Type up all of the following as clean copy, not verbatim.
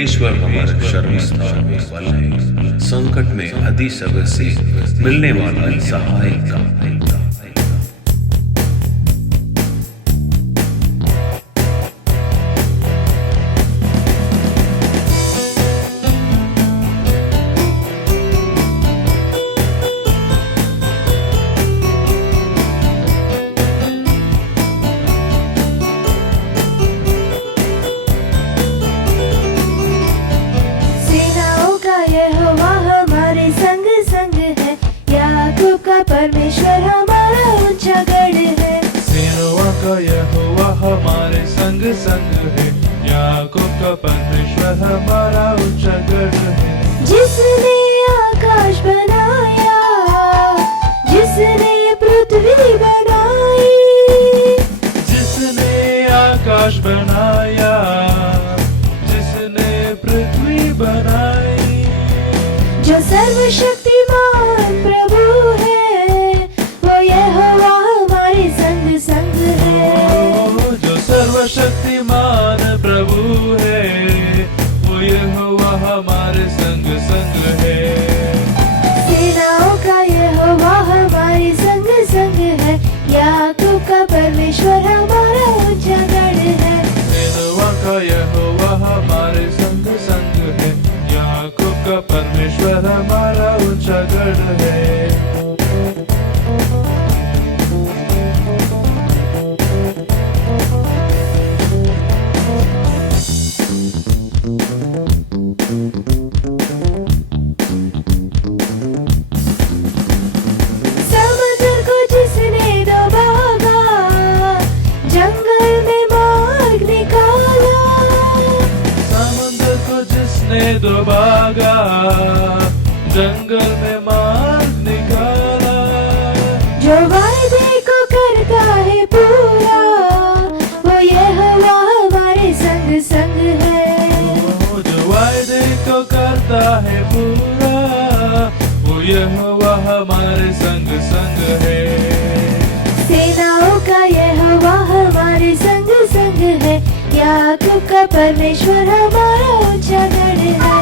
परमेश्वर हमारा शर्मस्थान और बल है, संकट में अति सब से मिलने वाला सहायक का। परमेश्वर हमारा ऊंचा गढ़ है। सेनाओं का यहोवा हमारे संग संग है, याकूब का परमेश्वर हमारा ऊंचा गढ़ है। जिसने आकाश बनाया, जिसने पृथ्वी बनाई, जिसने आकाश बनाया, जिसने पृथ्वी बनाई, जो सर्वशक्तिमान प्रभु है, संग है। जो सर्वशक्तिमान प्रभु है, वो यहोवा हमारे संग संग है। सेनाओं का यहोवा हमारे संग संग है, याकूब का परमेश्वर हमारा ऊंचा गढ़ है। सेनाओं का यहोवा हमारे संग संग है, याकूब का परमेश्वर हमारा ऊंचा गढ़ है। दो भागा, जंगल में मार्ग निकाला, जो वायदे को करता है पूरा, वो यहोवा हमारे संग संग है। जो वायदे को करता है पूरा, वो यहोवा हमारे संग संग है। सेनाओं का यहोवा हमारे संग संग है, याकूब का परमेश्वर हमारा ऊंचा गढ़ है।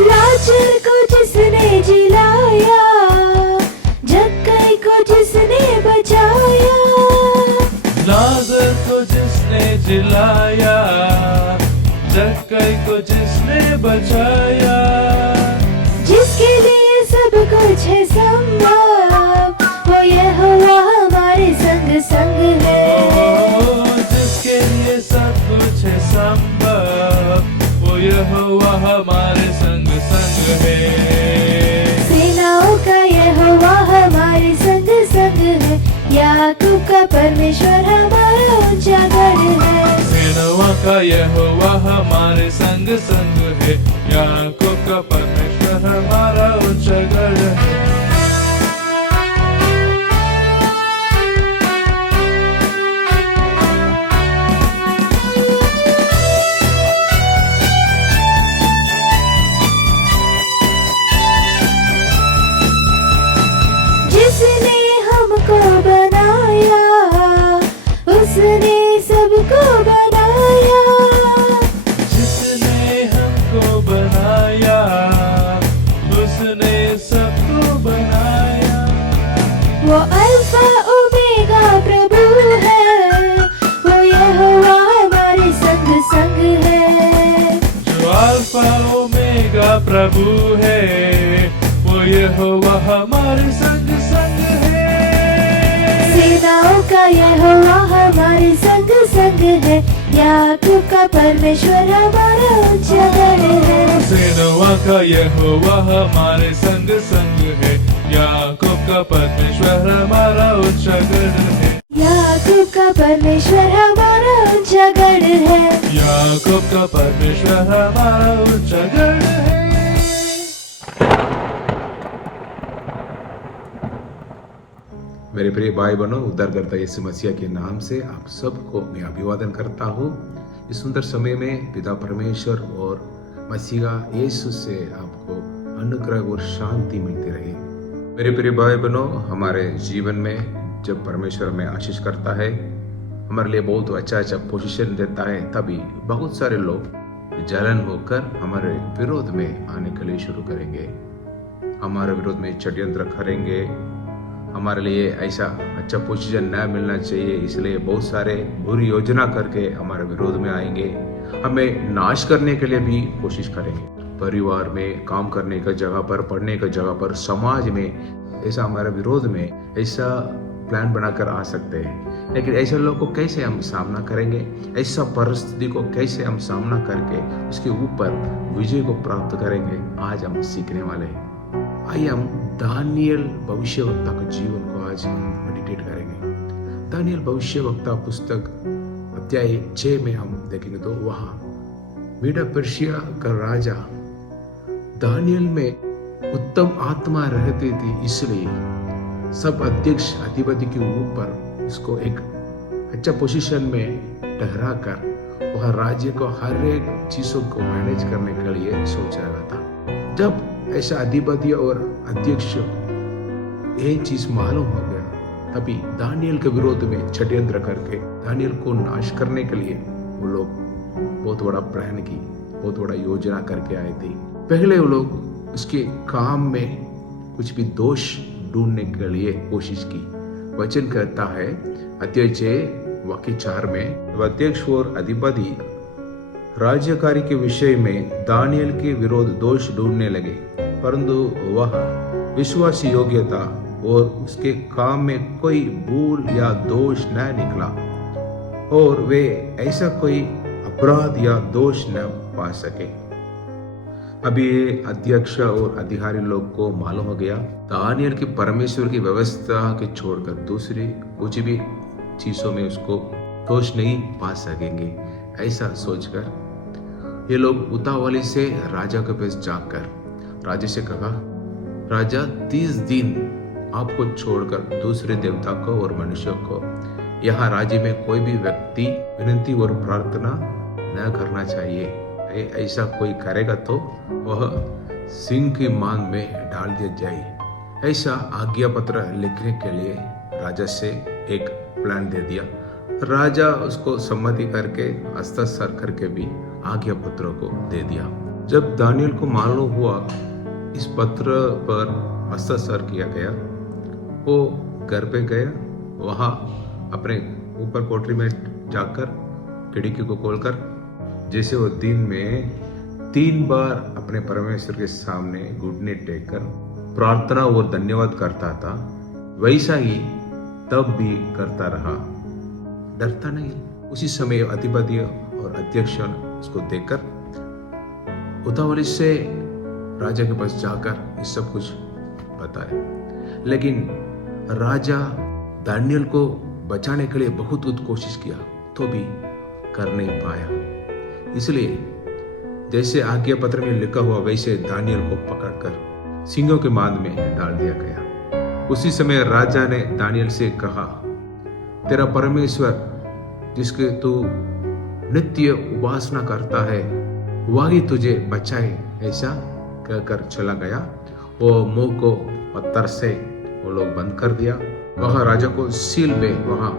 लाजर को जिसने जिलाया, जक्कई को जिसने बचाया, लाजर को जिसने जिलाया, जक्कई को जिसने बचाया, जिसके लिए सब कुछ है संभव, वो यहोवा हमारे संग संग है। जिसके लिए सब कुछ है संभव, वो यहोवा हमारे संग संग है। सेनाओं का यहोवा हमारे संग संग है, याकूब का परमेश्वर हमारा ऊंचा गढ़ है। सेनाओं का यहोवा हमारे संग संग है, याकूब का परमेश्वर हमारा ऊंचा गढ़ है। जिसने हमको बनाया, उसने सबको बनाया, जिसने हमको बनाया, उसने सबको बनाया। वो अल्फा ओमेगा प्रभु है, वो यहोवा हमारे संग संग है। जो अल्फा ओमेगा प्रभु है, वो यहोवा हमारे संग संग है। सेनाओं का यहोवा हमारे संग संग है, याकूब का परमेश्वर हमारा ऊंचा गढ़ है। सेनाओं का यहोवा हमारे संग संग है, याकूब का परमेश्वर हमारा ऊंचा गढ़ है। याकूब का परमेश्वर हमारा ऊंचा गढ़ है। याकूब का परमेश्वर हमारा ऊंचा गढ़ है। मेरे प्रिय भाई बहनों, उद्धारकर्ता यीशु मसीह के नाम से आप सबको मैं अभिवादन करता हूँ। इस सुंदर समय में पिता परमेश्वर और मसीहा यीशु से आपको अनुग्रह और शांति मिलती रही। मेरे प्रिय भाई बहनों, हमारे जीवन में जब परमेश्वर हमें आशीष करता है, हमारे लिए बहुत अच्छा पोजीशन देता है, तभी बहुत सारे लोग जलन होकर हमारे विरोध में आने के लिए शुरू करेंगे, हमारे विरोध में षड्यंत्र करेंगे, हमारे लिए ऐसा अच्छा पोजीशन न मिलना चाहिए, इसलिए बहुत सारे बुरी योजना करके हमारे विरोध में आएंगे, हमें नाश करने के लिए भी कोशिश करेंगे। परिवार में, काम करने का जगह पर, पढ़ने का जगह पर, समाज में ऐसा हमारे विरोध में ऐसा प्लान बनाकर आ सकते हैं। लेकिन ऐसे लोग को कैसे हम सामना करेंगे, ऐसा परिस्थिति को कैसे हम सामना करके उसके ऊपर विजय को प्राप्त करेंगे, आज हम सीखने वाले हैं। आइए हम दानियल भविष्यवक्ता के जीवन को आज हम मेडिटेट करेंगे। दानियल भविष्यवक्ता पुस्तक अध्याय 6 में हम देखेंगे तो वहाँ मीडा पर्शिया का राजा दानियल में उत्तम आत्मा रहती थी, इसलिए सब अध्यक्ष अधिपति के ऊपर उसको एक अच्छा पोजीशन में ठहरा कर वह राज्य को हर एक चीजों को मैनेज करने के लिए सोच रहा था। जब ऐसा अधिपति और अध्यक्ष ये चीज मालूम हो गया, तभी दानियल के विरोध में षड्यंत्र करके दानियल को नाश करने के लिए वो लोग बहुत बड़ा प्लान की, बहुत बड़ा योजना करके आए थे। पहले वो लोग उसके काम में कुछ भी दोष ढूंढने के लिए कोशिश की। वचन कहता है अध्याय 6 वाक्य 4 में, अध्यक्ष और अधिपति राज्य कार्य के विषय में दानियल के विरोध दोष ढूंढने लगे, परंतु वह विश्वास योग्यता और उसके काम में कोई भूल या दोष न निकला और वे ऐसा कोई अपराध या दोष न पा सके। अभी अध्यक्ष और अधिकारी लोग को मालूम हो गया दानियल की परमेश्वर की व्यवस्था के छोड़कर दूसरी कुछ भी चीजों में उसको दोष नहीं पा सकेंगे। ऐसा सोचकर ये लोग उतावली से राजा के पास जाकर राजा से कहा, राजा 30 दिन आपको छोड़कर दूसरे देवता को और मनुष्य को यहाँ राज्य में कोई भी व्यक्ति विनती और प्रार्थना न करना चाहिए। ऐसा कोई करेगा तो वह सिंह की मांग में डाल दिया जाए। ऐसा आज्ञा पत्र लिखने के लिए राजा से एक प्लान दे दिया। राजा उसको सम्मति करके हस्ताक्षर करके भी आज्ञा पत्र को दे दिया। जब दानियल को मालूम हुआ इस पत्र पर हस्ताक्षर किया गया, वो घर पे गया, वहाँ अपने ऊपर कोठरी में जाकर खिड़की को खोलकर जैसे वो दिन में 3 बार अपने परमेश्वर के सामने घुटने टेक कर प्रार्थना और धन्यवाद करता था, वैसा ही तब भी करता रहा, डरता नहीं। उसी समय अधिपति और अध्यक्ष उसको देखकर उतावली से राजा के पास जाकर ये सब कुछ बताया। लेकिन राजा दानियल को बचाने के लिए बहुत कोशिश किया, तो भी कर नहीं पाया। इसलिए जैसे आज्ञा पत्र में लिखा हुआ वैसे दानियल को पकड़कर सिंहों के मांद में डाल दिया गया। उसी समय राजा ने दानियल से कहा, तेरा परमेश्वर जिसके तू नित्य उपासना करता है वही तुझे बचाए। ऐसा कहकर चला गया। वो मुंह को पत्थर से वो लोग बंद कर दिया। वह राजा को सील पे वहां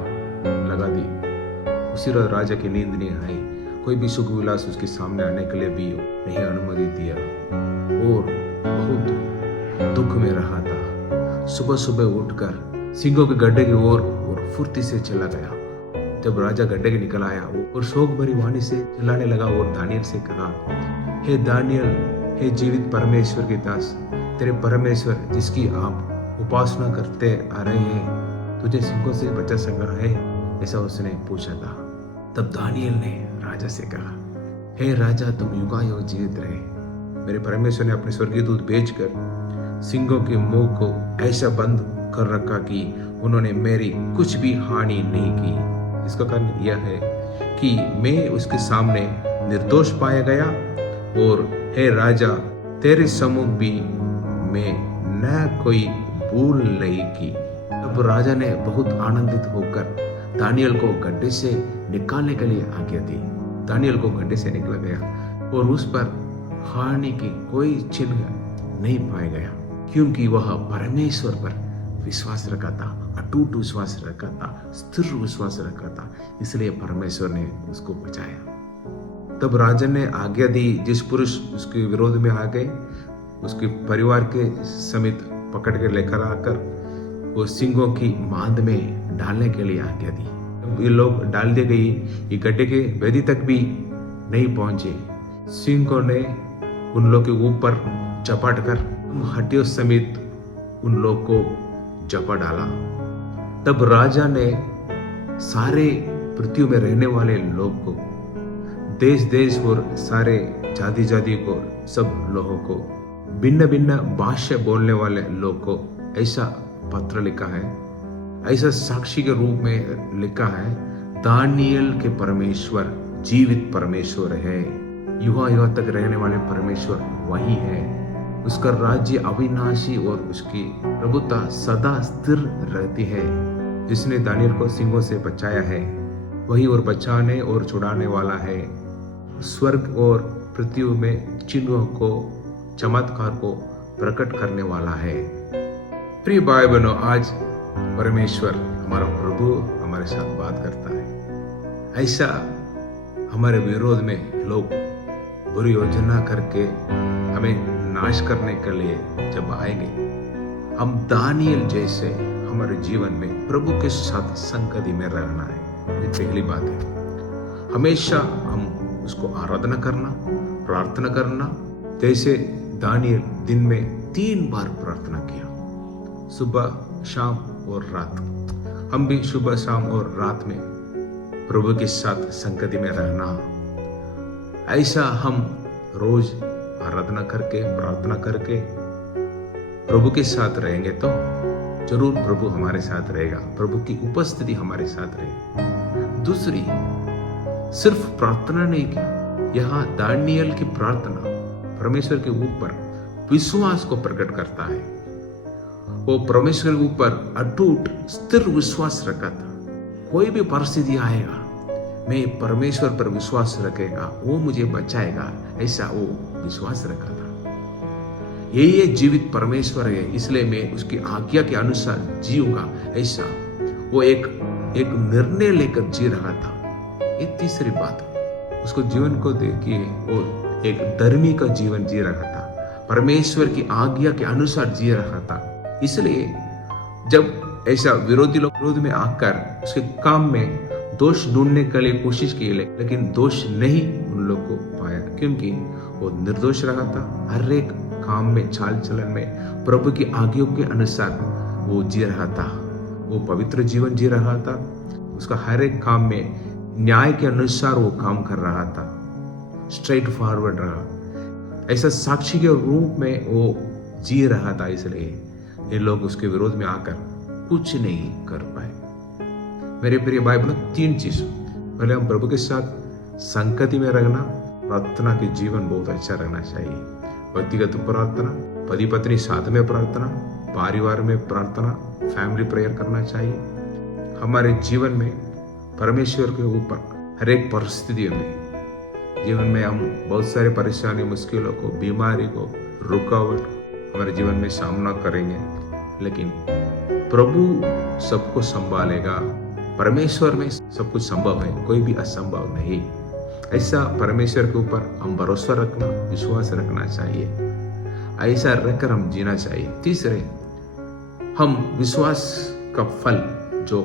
लगा दी। उसी राजा की नींद नहीं आई, कोई भी सुख विलास उसके सामने आने के लिए भी नहीं अनुमति दिया और बहुत दुख में रहा था। सुबह सुबह उठकर सिंहों के गड्ढे की ओर और फुर्ती से चला गया। जब राजा गड्ढे के निकल आया वो और शोक भरी वाणी से चिल्लाने लगा और दानियल से कहा, हे दानियल, हे जीवित परमेश्वर के दास, तेरे परमेश्वर जिसकी आप उपासना करते आ रहे हैं तुझे सिंहों से बचा सका है? ऐसा उसने पूछा था। तब दानियल ने राजा से कहा, हे राजा, तुम युगायुग जीवित रहे। मेरे परमेश्वर ने अपने स्वर्गीय दूत भेजकर सिंहों के मुंह को ऐसा बंद कर रखा कि उन्होंने मेरी कुछ भी हानि नहीं की। इसका कारण यह है कि मैं उसके सामने निर्दोष पाया गया और हे राजा, तेरे सम्मुख भी मैं न कोई भूल नहीं की। तब राजा ने बहुत आनंदित होकर दानियल को गड्ढे से निकालने के लिए आज्ञा दी। दानियल को गड्ढे से निकला गया और उस पर हानि की कोई चिन्ह नहीं पाया गया, क्योंकि वह परमेश्वर पर विश्वास रखा था, अटूट विश्वास रखा था, स्थिर विश्वास रखा था, इसलिए परमेश्वर ने उसको बचाया। तब राजा ने आज्ञा दी, जिस पुरुष उसके विरोध में आ गए उसके परिवार के समेत पकड़ कर लेकर आकर वो सिंहों की मांद में डालने के लिए आज्ञा दी। तब ये लोग डाल दिए गई, ये गड्ढे के वेदी तक भी नहीं पहुंचे। सिंहों ने उन लोग के ऊपर चपट कर हड्डियों समेत उन लोग को जपा डाला। तब राजा ने सारे पृथ्वी में रहने वाले लोग को, देश देश और सारे जाति जाति को, सब लोगों को, भिन्न भिन्न भाषा बोलने वाले लोग को ऐसा पत्र लिखा है, ऐसा साक्षी के रूप में लिखा है, दानियल के परमेश्वर जीवित परमेश्वर है, युवा युवा तक रहने वाले परमेश्वर वही है, उसका राज्य अविनाशी और उसकी प्रभुता सदा स्थिर रहती है। जिसने दानियल को सिंहों से बचाया है वही और बचाने और छुड़ाने वाला है। स्वर्ग और पृथ्वी में चिन्हों को, चमत्कार को प्रकट करने वाला है। प्रिय भाई बहनों, आज परमेश्वर हमारा प्रभु हमारे साथ बात करता है। ऐसा हमारे विरोध में लोग बुरी योजना करके हमें नाश करने के लिए जब आएंगे, हम दानियल जैसे हमारे जीवन में प्रभु के साथ संगति में रहना है। ये पहली बात है। हमेशा हम उसको आराधना करना, प्रार्थना करना। जैसे दानियल दिन में 3 बार प्रार्थना किया, सुबह, शाम और रात। हम भी सुबह, शाम और रात में प्रभु के साथ संगति में रहना। ऐसा हम रोज आराधना करके, प्रार्थना करके प्रभु के साथ रहेंगे तो जरूर प्रभु हमारे साथ रहेगा, प्रभु की उपस्थिति हमारे साथ रहेगी। दूसरी, सिर्फ प्रार्थना नहीं की, यहाँ दानियल की प्रार्थना परमेश्वर के ऊपर विश्वास को प्रकट करता है। वो परमेश्वर के ऊपर अटूट स्थिर विश्वास रखा था। कोई भी परिस्थिति आएगा, मैं परमेश्वर पर विश्वास रखेगा, वो मुझे बचाएगा, ऐसा वो विश्वास रखा था। यही जीवित परमेश्वर है, इसलिए मैं उसकी आज्ञा के अनुसार जीऊंगा, ऐसा वो एक निर्णय लेकर जी रहा था। ये तीसरी बात, उसको जीवन को देखिए, वो एक धर्मी का जीवन जी रहा था, परमेश्वर की आज्ञा के अनुसार जी रहा था। इसलिए जब ऐसा विरोधी लोग विरोध में आकर उसके काम में दोष ढूंढने के लिए कोशिश की, लेकिन दोष नहीं उन लोग को पाया, क्योंकि वो निर्दोष रहा था। हर एक काम में, चाल चलन में प्रभु की आज्ञा के अनुसार वो जी रहा था। वो पवित्र जीवन जी रहा था। उसका हर एक काम में न्याय के अनुसार वो काम कर रहा था, स्ट्रेट फॉरवर्ड रहा। ऐसा साक्षी के रूप में वो जी रहा था। इसलिए ये लोग उसके विरोध में आकर कुछ नहीं कर पाए। मेरे प्रिय भाई बहनों, 3 चीज, पहले हम प्रभु के साथ संगति में रहना, प्रार्थना के जीवन बहुत अच्छा रहना चाहिए। व्यक्तिगत प्रार्थना, पति पत्नी साथ में प्रार्थना, परिवार में प्रार्थना, फैमिली प्रेयर करना चाहिए। हमारे जीवन में परमेश्वर के ऊपर हर एक परिस्थितियों में, जीवन में हम बहुत सारे परेशानी, मुश्किलों को, बीमारी को, रुकावट हमारे जीवन में सामना करेंगे, लेकिन प्रभु सबको संभालेगा। परमेश्वर में सब कुछ संभव है, कोई भी असंभव नहीं। ऐसा परमेश्वर के ऊपर हम भरोसा रखना, विश्वास रखना चाहिए। ऐसा रखकर हम जीना चाहिए। तीसरे, हम विश्वास का फल जो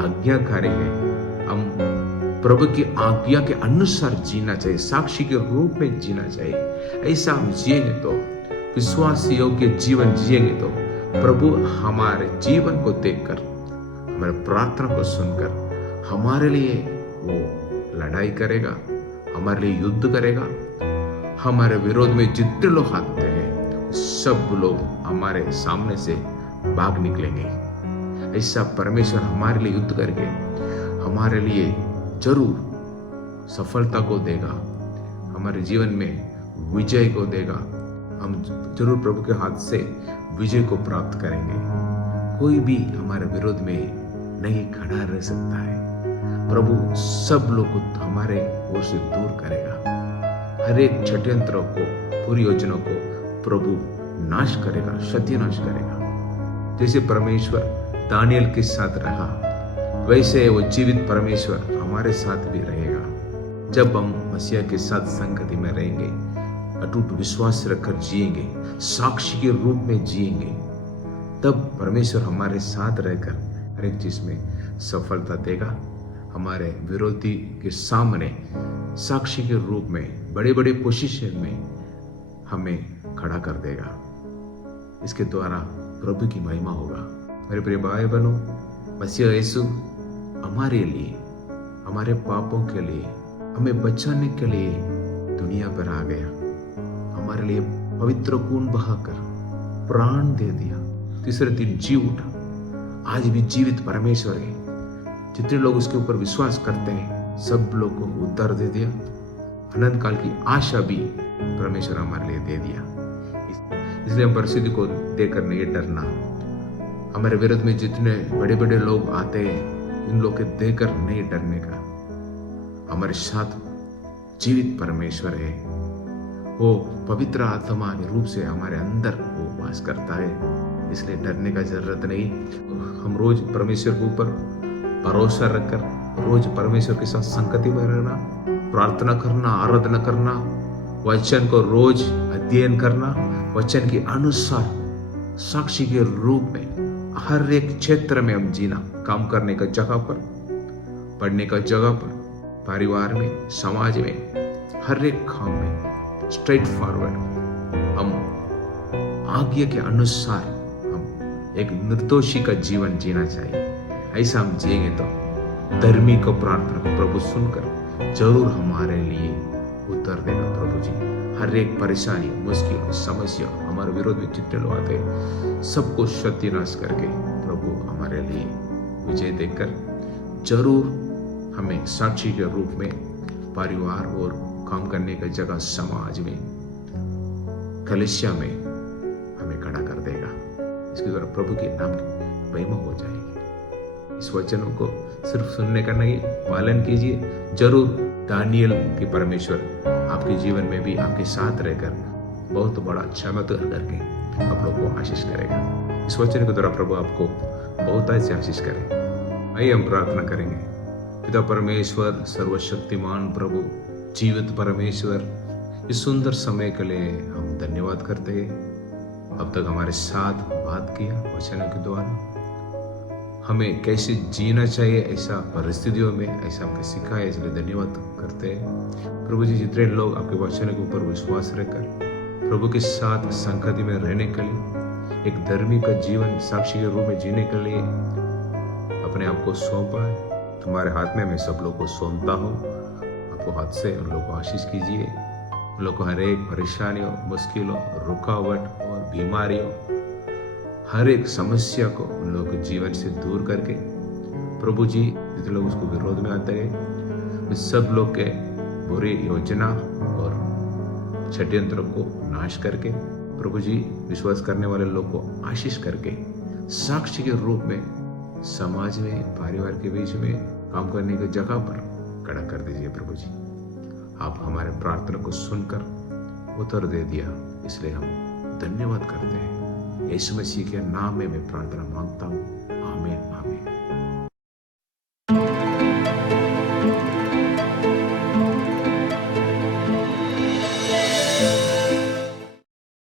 आज्ञाकारी है, हम प्रभु की आज्ञा के अनुसार जीना चाहिए, साक्षी के रूप में जीना चाहिए। ऐसा हम जिएंगे तो, विश्वास योग्य जीवन जिएंगे तो प्रभु हमारे जीवन को देखकर, हमारे प्रार्थना को सुनकर हमारे लिए वो लड़ाई करेगा, हमारे लिए युद्ध करेगा। हमारे विरोध में जितने लोग आते हैं सब लोग हमारे सामने से भाग निकलेंगे। ऐसा परमेश्वर हमारे लिए युद्ध करके हमारे लिए जरूर सफलता को देगा, हमारे जीवन में विजय को देगा। हम जरूर प्रभु के हाथ से विजय को प्राप्त करेंगे। कोई भी हमारे विरोध में नहीं खड़ा रह सकता है। प्रभु सब लोग को हमारे ओर से दूर करेगा। हर एक षड्यंत्रों को, पूरी योजनाओं को प्रभु नाश करेगा, सत्यानाश करेगा। जैसे परमेश्वर दानियल के साथ रहा, वैसे वो जीवित परमेश्वर हमारे साथ भी रहेगा। जब हम मसीहा के साथ संगति में रहेंगे, अटूट विश्वास रखकर जिएंगे, साक्षी के रूप में जिएंगे, तब परमेश्वर हमारे साथ रहकर हर एक चीज में सफलता देगा। हमारे विरोधी के सामने साक्षी के रूप में बड़े बड़े पोजीशन में हमें खड़ा कर देगा। इसके द्वारा प्रभु की महिमा होगा। मेरे प्रिय भाई बहनों, मसीह यीशु हमारे लिए, हमारे पापों के लिए, हमें बचाने के लिए दुनिया पर आ गया। हमारे लिए पवित्र खून बहाकर प्राण दे दिया, तीसरे दिन जी उठा। आज भी जीवित परमेश्वर है। जितने लोग उसके ऊपर विश्वास करते हैं, सब लोग को उद्धार दे दिया। अनंत काल की आशा भी परमेश्वर हमारे लिए दे दिया। इसलिए हम परिस्थिति को देखकर नहीं डरना। हमारे विरोध में जितने बड़े बड़े लोग आते हैं, इन लोग के देखकर नहीं डरने का। हमारे साथ जीवित परमेश्वर है। वो पवित्र आत्मा के रूप से हमारे अंदर वो वास करता है। इसलिए डरने का जरूरत नहीं। हम रोज परमेश्वर के ऊपर भरोसा रखकर रोज परमेश्वर के साथ संगति में रहना, प्रार्थना करना, आराधना करना, वचन को रोज अध्ययन करना, वचन के अनुसार साक्षी के रूप में हर एक क्षेत्र में हम जीना, काम करने का जगह पर, पढ़ने का जगह पर, परिवार में, समाज में, हर एक काम में स्ट्रेट फॉरवर्ड हम आज्ञा के अनुसार हम एक निर्दोषी का जीवन जीना चाहिए। ऐसा हम जिएंगे तो धर्मी को प्रार्थना को प्रभु सुनकर जरूर हमारे लिए उत्तर देगा। प्रभु जी हर एक परेशानी, मुश्किल, समस्या, हमारे विरोध में जितने लोग आते हैं, सबको सत्यानाश करके प्रभु हमारे लिए विजय देकर जरूर हमें साक्षी के रूप में परिवार और काम करने का जगह, समाज में, कलीसिया में हमें खड़ा कर देगा। इसके द्वारा प्रभु के नाम की महिमा हो जाएगी। इस वचनों को सिर्फ सुनने का नहीं, पालन कीजिए जरूर। दानियल के परमेश्वर आपके जीवन में भी आपके साथ रहकर बहुत बड़ा चमत्कार करके आप लोग को आशीष करेगा। इस वचन के द्वारा प्रभु आपको बहुत ऐसे आशीष करे। आइए हम प्रार्थना करेंगे। पिता परमेश्वर, सर्वशक्तिमान प्रभु, जीवित परमेश्वर, इस सुंदर समय के लिए हम धन्यवाद करते हैं। अब तक हमारे साथ बात किया वचनों के द्वारा, हमें कैसे जीना चाहिए ऐसा परिस्थितियों में, ऐसा हमने सिखाया, इसलिए धन्यवाद करते हैं। प्रभु जी जितने लोग आपके वचन के ऊपर विश्वास रखकर प्रभु के साथ संगति में रहने के लिए, एक धर्मी का जीवन साक्षी के रूप में जीने के लिए अपने आप को सौंपा है, तुम्हारे हाथ में मैं सब लोग को सौंपता हूँ। आपको हाथ से उन लोग को आशीष कीजिए। उन लोग को हर एक परेशानियों, मुश्किलों, रुकावट और बीमारियों, हर एक समस्या को उन लोगों के जीवन से दूर करके प्रभु जी जितने लोग उसको विरोध में आते हैं, उस सब लोग के बुरी योजना और षड्यंत्रों को नाश करके प्रभु जी विश्वास करने वाले लोग को आशीष करके साक्षी के रूप में समाज में, परिवार के बीच में, काम करने की जगह पर खड़ा कर दीजिए। प्रभु जी आप हमारे प्रार्थना को सुनकर उत्तर दे दिया, इसलिए हम धन्यवाद करते हैं। यीशु मसीह के नाम में मैं प्रार्थना मांगता हूँ। आमीन आमीन।